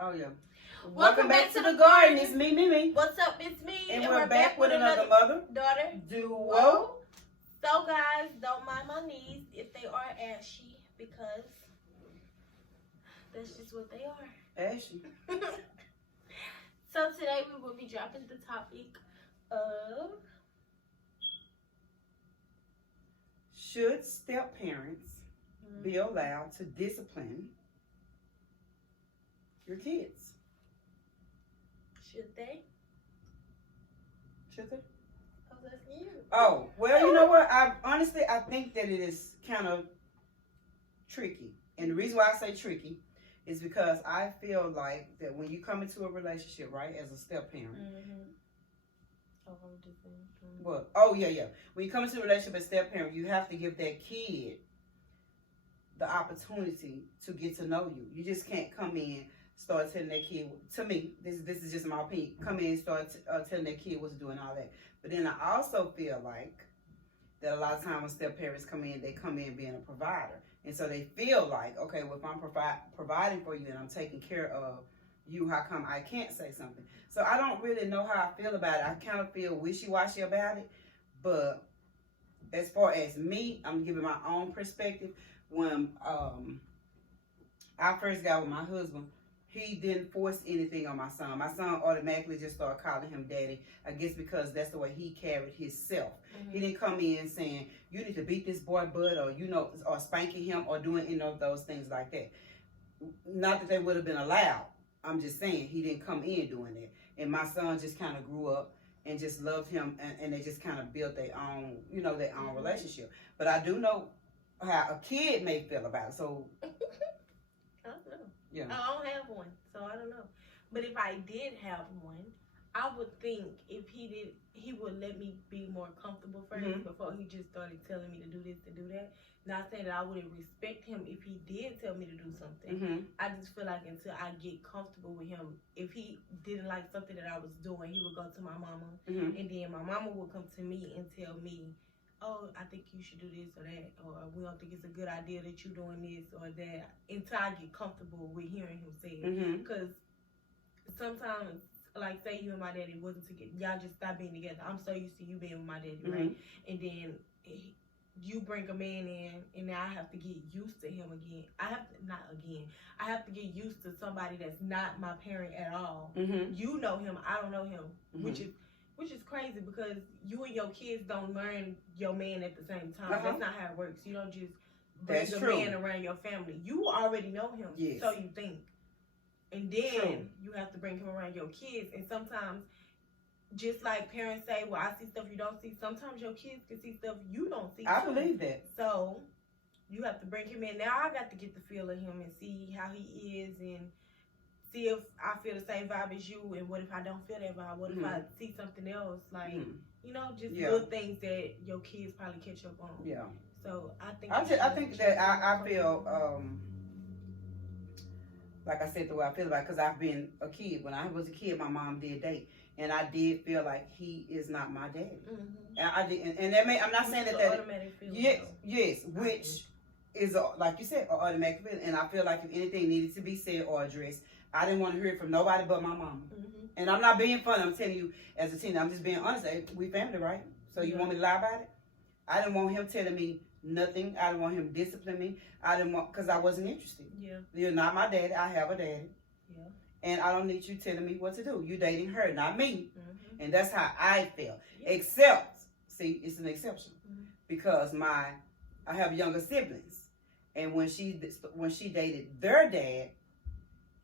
Oh, yeah. Welcome back to the garden. It's me. What's up? It's me. And we're back with another mother-daughter duo. So, guys, don't mind my knees if they are ashy, because that's just what they are. Ashy. So, today we will be dropping the topic of... Should step-parents be allowed to discipline your kids? Should they? Should they? Oh, that's you. Oh, well, you know what? I think that it is kind of tricky. And the reason why I say tricky is because I feel like that when you come into a relationship, right, as a step-parent. What? Oh, yeah. When you come into a relationship as step-parent, you have to give that kid the opportunity to get to know you. You just can't come in, start telling that kid, to me, this is just my opinion, come in and start telling that kid what to do and all that. But then I also feel like that a lot of times when step-parents come in, they come in being a provider. And so they feel like, okay, well, if I'm providing for you and I'm taking care of you, how come I can't say something? So I don't really know how I feel about it. I kind of feel wishy-washy about it. But as far as me, I'm giving my own perspective. When I first got with my husband, he didn't force anything on my son. My son automatically just started calling him daddy. I guess because that's the way he carried himself. He didn't come in saying, you need to beat this boy butt, or, or spanking him, or doing any of those things like that. Not that they would have been allowed. I'm just saying he didn't come in doing that. And my son just kind of grew up and just loved him, and they just kind of built their own, their own relationship. But I do know how a kid may feel about it. So I don't know. Yeah. I don't have one, so I don't know. But if I did have one, I would think if he did, he would let me be more comfortable first before he just started telling me to do this, to do that. Not saying that I wouldn't respect him if he did tell me to do something. I just feel like until I get comfortable with him, if he didn't like something that I was doing, he would go to my mama, and then my mama would come to me and tell me, oh, I think you should do this or that, or we don't think it's a good idea that you're doing this or that, until I get comfortable with hearing him say it. Because sometimes, like, say you and my daddy wasn't together, y'all just stopped being together. I'm so used to you being with my daddy, right? And then you bring a man in, and now I have to get used to him again. I have to get used to somebody that's not my parent at all. You know him, I don't know him, which is crazy, because you and your kids don't learn your man at the same time. That's not how it works. You don't just bring a man around your family. You already know him, so you think. And then you have to bring him around your kids. And sometimes, just like parents say, well, I see stuff you don't see, sometimes your kids can see stuff you don't see. I believe that. So you have to bring him in. Now I got to get the feel of him and see how he is, and see if I feel the same vibe as you, and what if I don't feel that vibe? What if I see something else? Like, just little things that your kids probably catch up on. Yeah. So I think I feel like I said, the way I feel about it, because I've been a kid. When I was a kid, my mom did date, and I did feel like he is not my daddy. And I did, and that I'm not saying that automatic feeling. Yes, which is like you said, an automatic feeling. And I feel like if anything needed to be said or addressed, I didn't want to hear it from nobody but my mama. And I'm not being funny. I'm telling you, as a teen, I'm just being honest. We family, right? So you want me to lie about it? I didn't want him telling me nothing. I didn't want him disciplining me. I didn't want, because I wasn't interested. Yeah. You're not my daddy. I have a daddy. Yeah. And I don't need you telling me what to do. You dating her, not me. And that's how I feel. Yeah. Except, see, it's an exception. Because I have younger siblings. And when she dated their dad,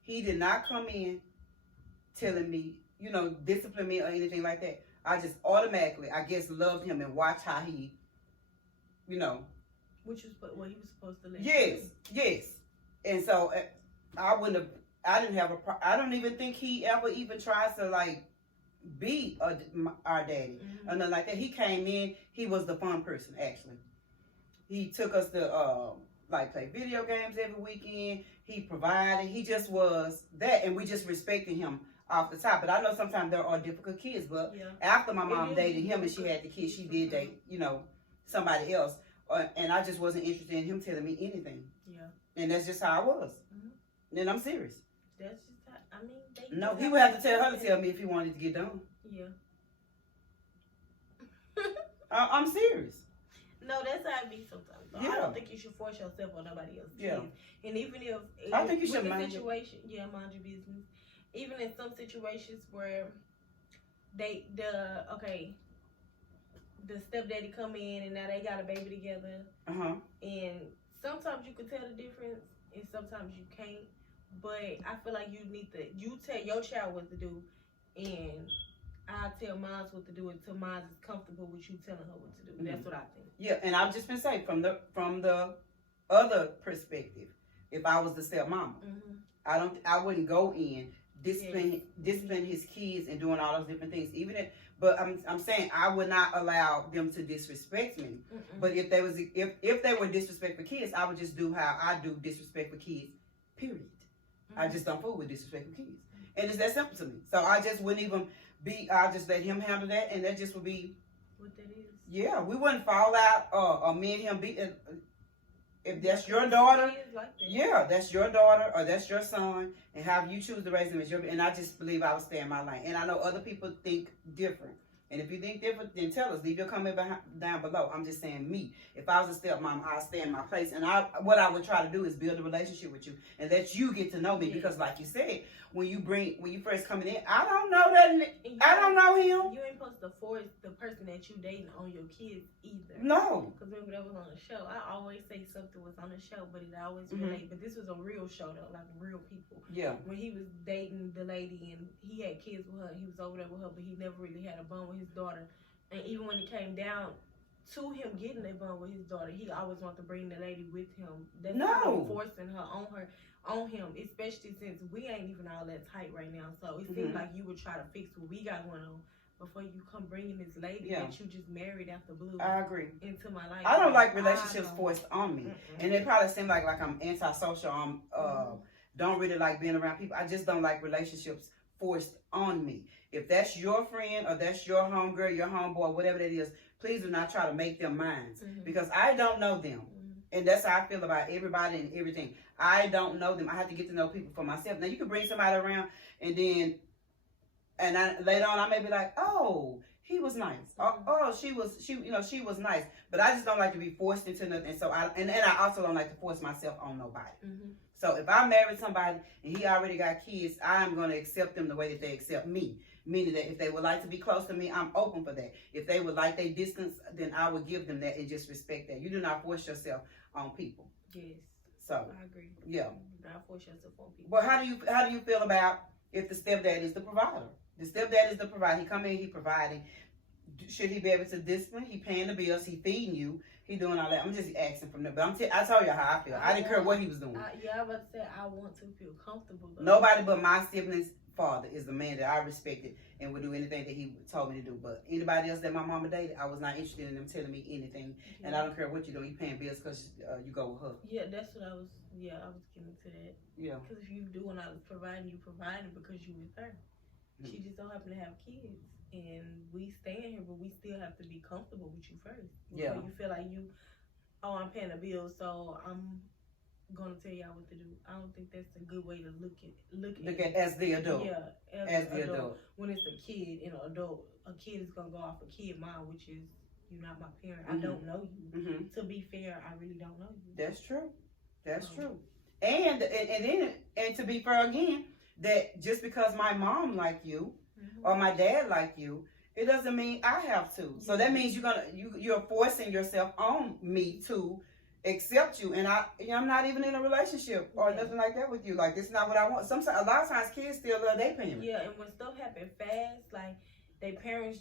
he did not come in telling me, discipline me or anything like that. I just automatically, I guess, loved him and watched how he, Which is what he was supposed to let Yes. And so I don't even think he ever even tried to, like, be our daddy or nothing like that. He came in, he was the fun person, actually. He took us to, play video games every weekend. He provided. He just was that, and we just respected him off the top. But I know sometimes there are difficult kids, but after my mom dated him and she had the kids, she did date, somebody else. And I just wasn't interested in him telling me anything. Yeah. And that's just how I was. And I'm serious. That's just how, I mean, No, he would have to tell her to tell me if he wanted to get done. Yeah. I'm serious. No, that's how it be sometimes. So Yeah. I don't think you should force yourself on nobody else. Yeah. And even if I think you should mind mind situation, mind your business. Even in some situations where the stepdaddy come in and now they got a baby together. And sometimes you can tell the difference and sometimes you can't. But I feel like you tell your child what to do, and I tell mine what to do until mine is comfortable with you telling her what to do. That's what I think. Yeah, and I've just been saying from the other perspective, if I was the stepmama, I wouldn't go in discipline his kids and doing all those different things. But I'm saying I would not allow them to disrespect me. But if they were disrespectful kids, I would just do how I do disrespectful kids. Period. I just don't fool with disrespectful kids, and it's that simple to me. So I just wouldn't even I'll just let him handle that, and that just would be what that is. Yeah, we wouldn't fall out or me and him be. If that's your daughter, that's your daughter or that's your son, and how you choose to raise them is your. And I just believe I would stay in my lane. And I know other people think different. And if you think different, then tell us. Leave your comment down below. I'm just saying me. If I was a stepmom, I'd stay in my place. And what I would try to do is build a relationship with you and let you get to know me. Because like you said, when you first coming in, I don't know that. I don't know him. You ain't supposed to force the person that you dating on your kids either. No. Because remember that was on the show. I always say something was on the show, but it always relate. But this was a real show though, like real people. Yeah. When he was dating the lady and he had kids with her, he was over there with her, but he never really had a bond with his daughter. And even when it came down to him getting a bond with his daughter, he always wanted to bring the lady with him. That's not forcing her on him, especially since we ain't even all that tight right now. So it seems like you would try to fix what we got going on before you come bringing this lady that you just married out the blue. I agree. Into my life. I don't like relationships forced on me, and it probably seems like I'm antisocial. Don't really like being around people. I just don't like relationships forced on me. If that's your friend or that's your homegirl, your homeboy, whatever that is, please do not try to make them mine because I don't know them. And that's how I feel about everybody and everything. I don't know them. I have to get to know people for myself. Now, you can bring somebody around and then, later on, I may be like, oh, he was nice. Oh, she was nice. But I just don't like to be forced into nothing. So I also don't like to force myself on nobody. So if I married somebody and he already got kids, I'm going to accept them the way that they accept me. Meaning that if they would like to be close to me, I'm open for that. If they would like their distance, then I would give them that and just respect that. You do not force yourself on people. Yes. So I agree. Yeah. Do not force yourself on people. But how do you feel about if the stepdad is the provider? The stepdad is the provider. He come in, he providing. Should he be able to discipline? He paying the bills. He feeding you. He doing all that. I'm just asking from them. But I told you how I feel. I didn't care what he was doing. I would say I want to feel comfortable. Though. Nobody but my siblings' father is the man that I respected and would do anything that he told me to do. But anybody else that my mama dated, I was not interested in them telling me anything. And I don't care what you do. You paying bills because you go with her. Yeah, that's what I was. Yeah, I was getting to that. Yeah. Because if you doing all the providing, you providing because you with her. She just don't happen to have kids. And we staying here, but we still have to be comfortable with you first. Yeah. You feel like I'm paying the bills, so I'm gonna tell y'all what to do. I don't think that's a good way to look at as the adult. Yeah, as the adult. When it's a kid and an adult, a kid is gonna go off a kid mind, which is you're not my parent. I don't know you. To be fair, I really don't know you. That's true. That's true. And to be fair again, that just because my mom like you or my dad like you, it doesn't mean I have to. So that means you're forcing yourself on me to accept you, and I'm not even in a relationship or nothing like that with you. Like, this is not what I want. Sometimes, a lot of times, kids still love their parents. Yeah, and when stuff happen fast, like their parents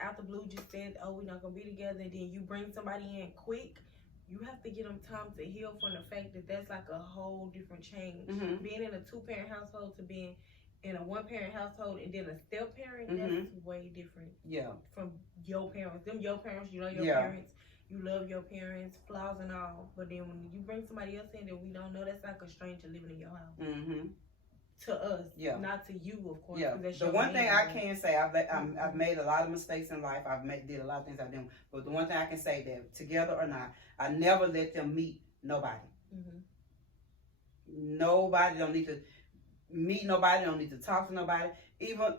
out the blue just said, "Oh, we're not gonna be together," and then you bring somebody in quick. You have to give them time to heal from the fact that that's like a whole different change. Being in a 2-parent household to being in a 1-parent household and then a step-parent, that's way different. Yeah. From your parents. Them your parents, you know your parents. You love your parents, flaws and all. But then when you bring somebody else in that we don't know, that's like a stranger living in your house. To us. Yeah. Not to you, of course. Yeah. The one thing I can say, I've made a lot of mistakes in life. Did a lot of things I didn't. But the one thing I can say that, together or not, I never let them meet nobody. Nobody don't need to meet nobody, don't need to talk to nobody. Even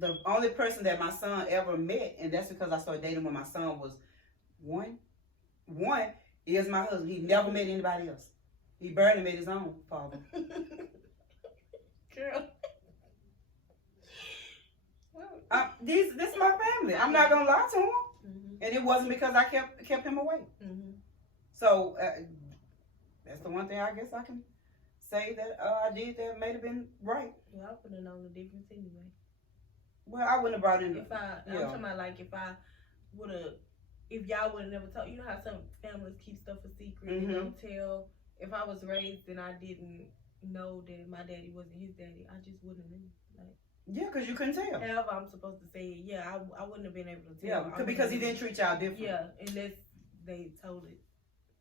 the only person that my son ever met, and that's because I started dating when my son was one, is my husband. He never met anybody else. He barely met his own father. Girl. This is my family. I'm not gonna lie to him, and it wasn't because I kept him away. So that's the one thing I guess I can say that I did that may have been right. Well, I would have known the difference anyway. Well, I wouldn't have brought in. I'm talking about like if I would have, if y'all would have never told. You know how some families keep stuff a secret and don't tell. If I was raised and I didn't know that my daddy wasn't his daddy, I just wouldn't have known. Like, yeah, because you couldn't tell. However, I'm supposed to say it. Yeah, I wouldn't have been able to tell. Yeah, because he didn't treat y'all different. Yeah, unless they told it.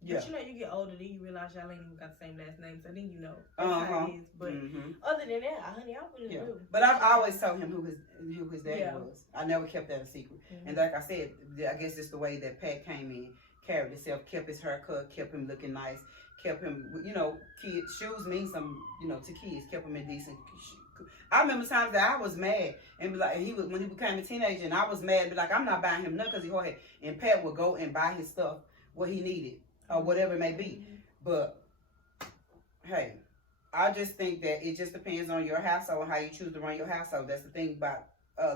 Yeah. But you know, you get older, then you realize y'all ain't even got the same last name, so then you know that's how it is. But other than that, honey, I wouldn't do. But I've always told him who his daddy was. I never kept that a secret. And like I said, I guess it's the way that Pat came in, carried himself, kept his haircut, kept him looking nice, kept him, you know, shoes mean something, you know, to kids, kept him in decent. I remember times that I was mad and be like, when he became a teenager, and I was mad, be like, I'm not buying him nothing because he hard head. And Pat would go and buy his stuff, what he needed. Or whatever it may be. But hey, I just think that it just depends on your household and how you choose to run your household. That's the thing about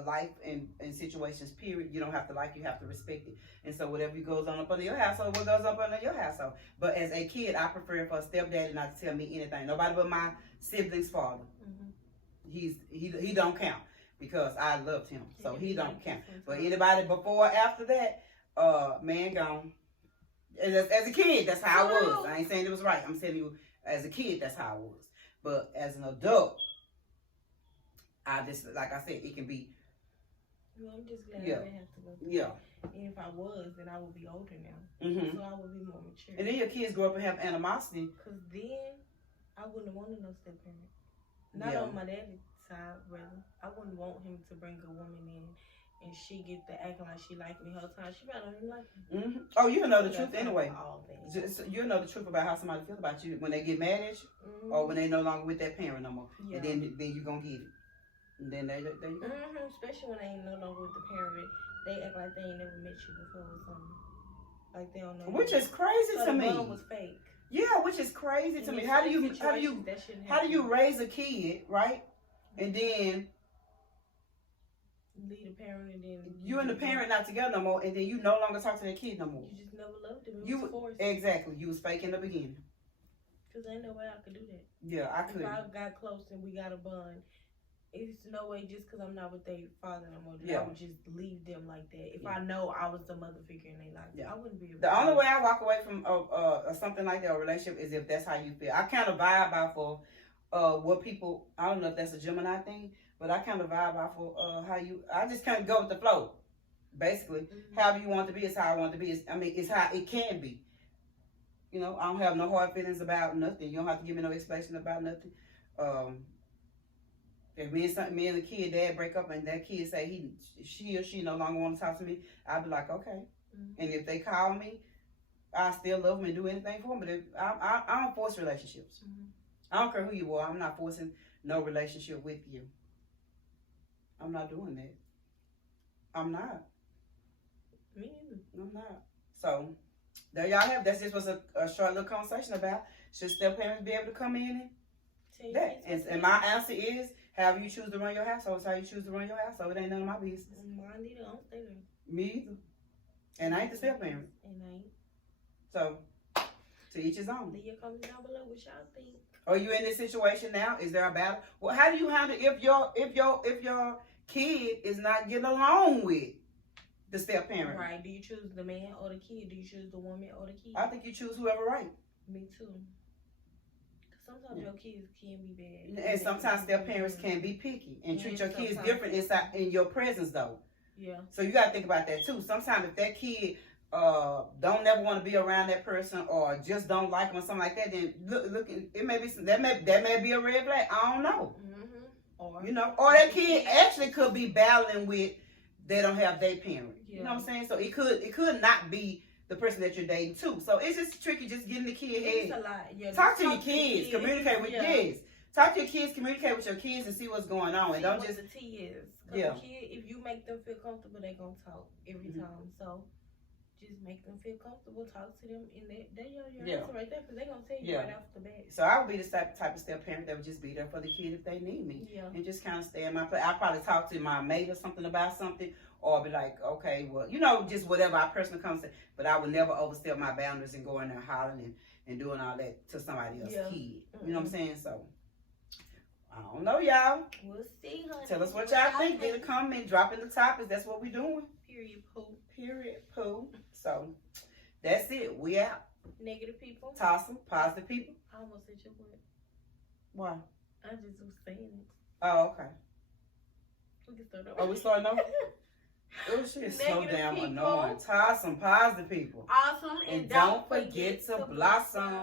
life and situations, period. You don't have to like, you have to respect it. And so whatever goes on up under your household, what goes up under your household. But as a kid, I prefer for a stepdaddy not to tell me anything. Nobody but my sibling's father. He don't count because I loved him. So he don't count. But anybody before or after that, man gone. As a kid, that's how I was. I ain't saying it was right. I'm telling you, as a kid, that's how I was. But as an adult, I just, like I said, it can be. Well, I'm just glad I didn't have to go through that. And if I was, then I would be older now. So I would be more mature. And then your kids grow up and have animosity. Because then I wouldn't have wanted no step parent. Not on my daddy's side, rather. I wouldn't want him to bring a woman in. And she get to acting like she liked me the whole time. She probably don't even like me. Oh, you'll know the truth anyway. You'll know the truth about how somebody feels about you when they get mad at you, or when they no longer with that parent no more. And then you gonna get it. And then there you go. Especially when they ain't no longer with the parent, they act like they ain't never met you before or something. Like they don't know. Which is crazy to me. The was fake. Yeah, which is crazy to me. How do you raise a kid, right? And then leave the parent, and then you and the parent not together no more, and then you no longer talk to that kid no more. You just never loved him. You was forced. Exactly. You was fake in the beginning. Cause ain't no way I could do that. Yeah, I could. If I got close and we got a bond, it's no way just cause I'm not with their father no more. I would just leave them like that. If I know I was the mother figure in their life, I wouldn't be able. The only way I walk away from something like that, a relationship, is if that's how you feel. I kind of vibe off of what people. I don't know if that's a Gemini thing. But I kind of vibe off of I just kind of go with the flow. Basically, however you want to be is how I want to be. It's how it can be. You know, I don't have no hard feelings about nothing. You don't have to give me no explanation about nothing. If me and the kid, dad break up and that kid say she or she no longer want to talk to me, I'll be like, okay. And if they call me, I still love them and do anything for them. But I don't force relationships. I don't care who you are. I'm not forcing no relationship with you. I'm not doing that. I'm not. Me either. I'm not. So, there y'all have. That just was a short little conversation about should step parents be able to come in and that. And my answer is, however you choose to run your household is how you choose to run your household. It ain't none of my business. Mine either. I don't stay there. Me either. And I ain't the step parent. And I ain't. So, to each his own. Leave your comments down below what y'all think. Are you in this situation now? Is there a battle? Well, how do you handle if your kid is not getting along with the step parent? Right. Do you choose the man or the kid? Do you choose the woman or the kid? I think you choose whoever right. Me too. Sometimes your kids can be bad. And sometimes step parents can be picky and treat your kids different in your presence though. Yeah. So you gotta think about that too. Sometimes if that kid don't never want to be around that person or just don't like them or something like that, then look it may be that may be a red flag. I don't know. Or that kid actually could be battling with they don't have their parent. You know what I'm saying? So it could not be the person that you're dating too. So it's just tricky, just getting the kid It's head. a lot. Yeah, Talk to your kids, communicate with yes. Talk to your kids, communicate with your kids, and see what's going on. And don't just the T is. Yeah. The kid, if you make them feel comfortable, they gonna talk every Mm-hmm. time. So just make them feel comfortable. Talk to them, and they your Yeah. answer right there, because they gonna tell you right off the bat. So I would be the type of step parent that would just be there for the kid if they need me, and just kind of stay in my place. I'll probably talk to my mate or something about something, or be like, okay, well, just whatever our personal comes to. But I would never overstep my boundaries and go in there hollering and doing all that to somebody else's kid. Mm-hmm. You know what I'm saying? So I don't know, y'all. We'll see, honey. Tell us what y'all think. Leave a comment, drop in the topics. That's what we're doing. Period, poo. Period, poo. So that's it. We out. Negative people. Toss them. Positive people. I almost said your word. Why? I just was saying it. Oh, okay. We can start over. Oh, we starting over? Oh, shit is so Negative damn people. annoying. Toss some positive people. Awesome. And don't forget to blossom.